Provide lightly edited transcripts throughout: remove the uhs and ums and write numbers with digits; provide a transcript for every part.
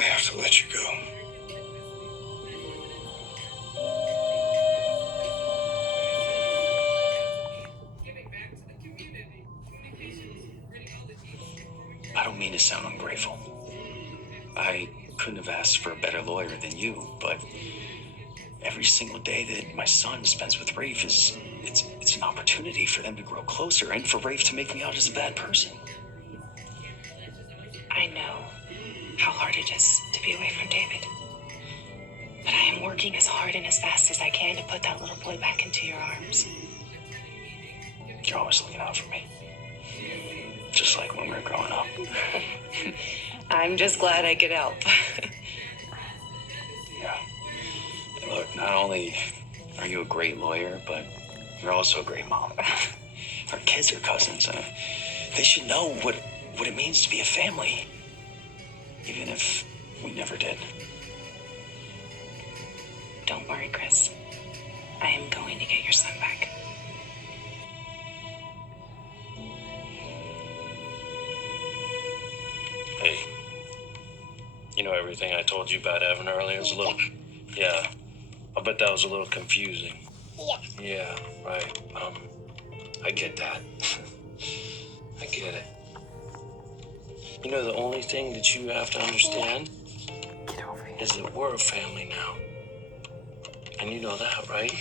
I have to let you go. I don't mean to sound ungrateful. I couldn't have asked for a better lawyer than you, but every single day that my son spends with Rafe it's an opportunity for them to grow closer and for Rafe to make me out as a bad person. I know how hard it is to be away from David. But I am working as hard and as fast as I can to put that little boy back into your arms. You're always looking out for me. Just like when we were growing up. I'm just glad I could help. Yeah. And look, not only are you a great lawyer, but you're also a great mom. Our kids are cousins. They should know what it means to be a family. Even if we never did. Don't worry, Chris. I am going to get your son back. Hey, you know everything I told you about Evan earlier was a little... Yeah. I bet that was a little confusing. Yeah. Yeah, right. I get that. I get it. You know, the only thing that you have to understand is that we're a family now. And you know that, right?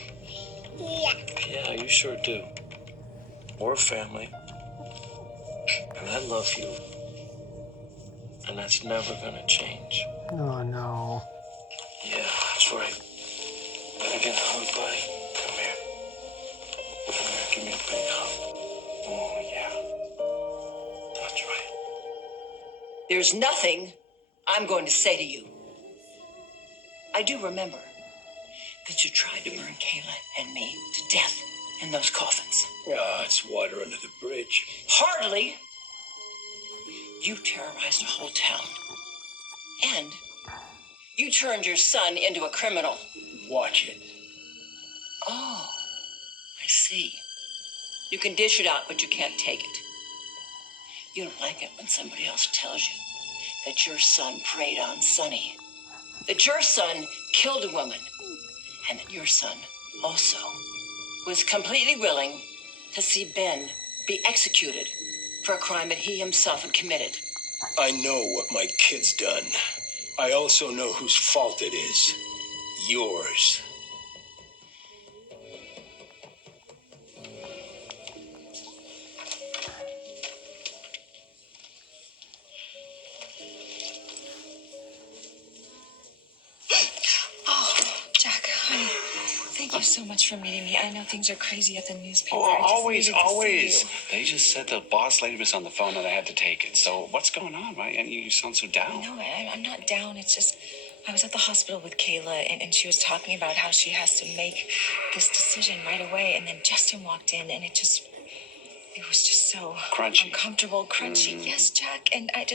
Yeah. Yeah, you sure do. We're a family. And I love you. And that's never gonna change. Oh, no. Yeah, that's right. Can I get a hug, buddy? Come here. Come here, give me a big hug. Oh, yeah. That's right. There's nothing I'm going to say to you. I do remember that you tried to burn Kayla and me to death in those coffins. Ah, it's water under the bridge. Hardly. You terrorized a whole town. And you turned your son into a criminal. Watch it. Oh, I see. You can dish it out, but you can't take it. You don't like it when somebody else tells you that your son preyed on Sonny, that your son killed a woman, and that your son also was completely willing to see Ben be executed for a crime that he himself had committed. I know what my kid's done. I also know whose fault it is. Yours. Jack, honey, thank you so much for meeting me. I know things are crazy at the newspaper. Oh, I just always, needed to see always. you. They just said the boss lady was on the phone and I had to take it. So what's going on? Why? And you sound so down. No, I'm not down. It's just, I was at the hospital with Kayla, and she was talking about how she has to make this decision right away. And then Justin walked in, and it was just so Crunchy. uncomfortable, crunchy. Yes, Jack. And I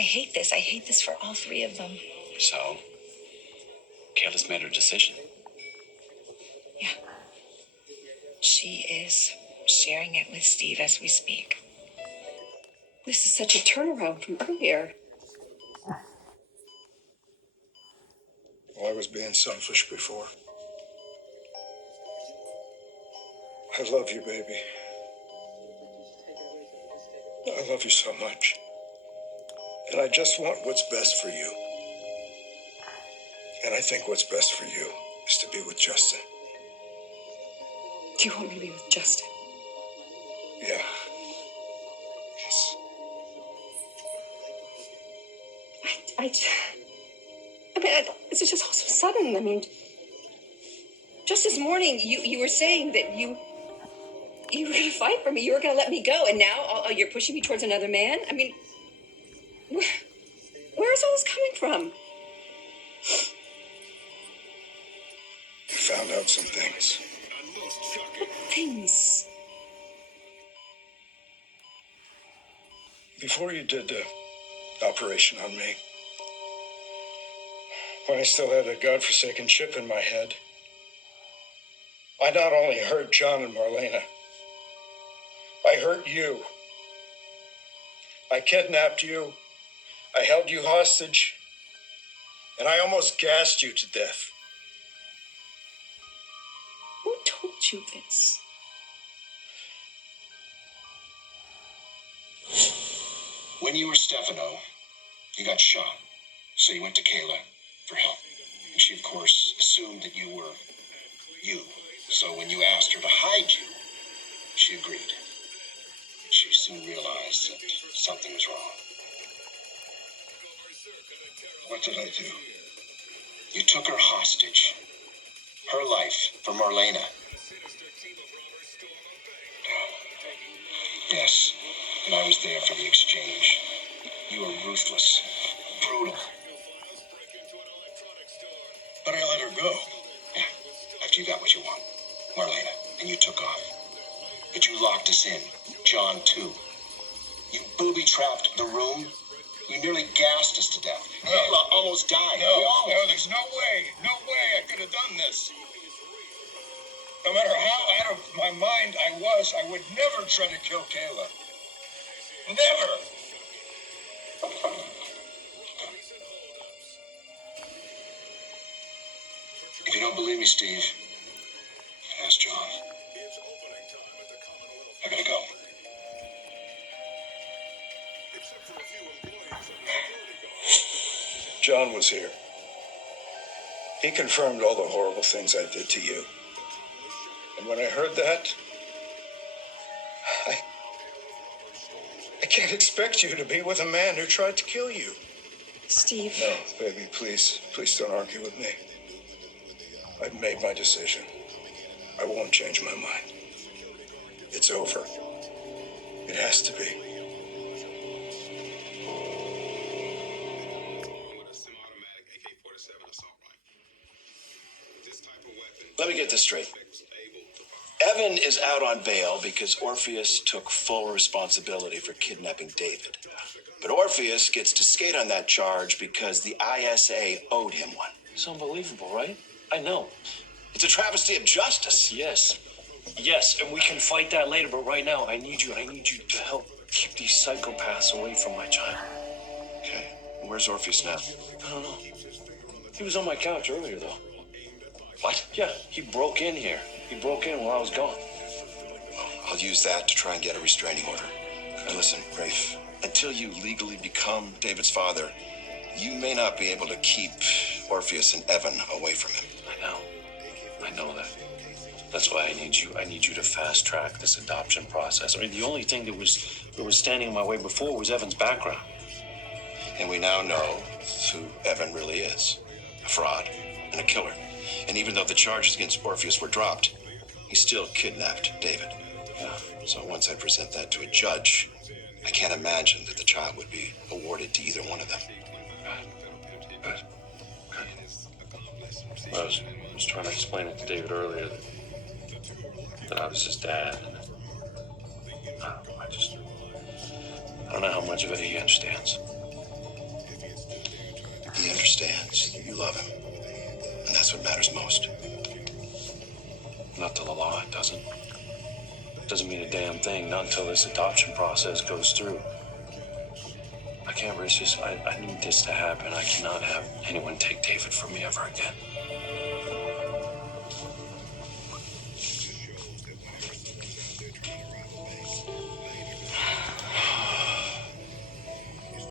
hate this. I hate this for all three of them. So, Kayla's made her decision. Yeah. She is sharing it with Steve as we speak. This is such a turnaround from earlier. Well, I was being selfish before. I love you, baby. I love you so much. And I just want what's best for you. And I think what's best for you is to be with Justin. Do you want me to be with Justin? Yeah. Yes. This is just all so sudden. I mean, just this morning, you were saying that you were going to fight for me. You were going to let me go. And now you're pushing me towards another man? I mean, where is all this coming from? I found out some things. What things? Before you did the operation on me, when I still had a godforsaken chip in my head, I not only hurt John and Marlena, I hurt you. I kidnapped you. I held you hostage. And I almost gassed you to death. Who told you this? When you were Stefano, you got shot. So you went to Kayla for help. And she, of course, assumed that you were you. So when you asked her to hide you, she agreed. She soon realized that something was wrong. What did I do? You took her hostage. Her life for Marlena. Yes, and I was there for the exchange. You were ruthless, brutal. But I let her go. Yeah, after you got what you want, Marlena, and you took off. But you locked us in, John too. You booby-trapped the room. You nearly gassed us to death. Ella almost died. No, there's no way I could have done this. No matter how out of my mind I was, I would never try to kill Kayla. Never! If you don't believe me, Steve, ask John. I gotta go. John was here. He confirmed all the horrible things I did to you. And when I heard that, I can't expect you to be with a man who tried to kill you. Steve. No, baby, please don't argue with me. I've made my decision. I won't change my mind. It's over. It has to be. Let me get this straight. Evan is out on bail because Orpheus took full responsibility for kidnapping David. But Orpheus gets to skate on that charge because the ISA owed him one. It's unbelievable, right? I know. It's a travesty of justice. Yes, and we can fight that later, but right now, I need you to help keep these psychopaths away from my child. Okay, where's Orpheus now? I don't know. He was on my couch earlier, though. What? Yeah, he broke in here. He broke in while I was gone. I'll use that to try and get a restraining order. And listen, Rafe, until you legally become David's father, you may not be able to keep Orpheus and Evan away from him. I know that. That's why I need you to fast track this adoption process. I mean, the only thing that was standing in my way before was Evan's background. And we now know who Evan really is. A fraud and a killer. And even though the charges against Orpheus were dropped, he still kidnapped David. Yeah. So once I present that to a judge, I can't imagine that the child would be awarded to either one of them. Good. I was trying to explain it to David earlier that I was his dad. And I don't know how much of it he understands. He understands. You love him. And that's what matters most. Not to the law, it doesn't. It doesn't mean a damn thing, not until this adoption process goes through. I can't risk this. I need this to happen. I cannot have anyone take David from me ever again.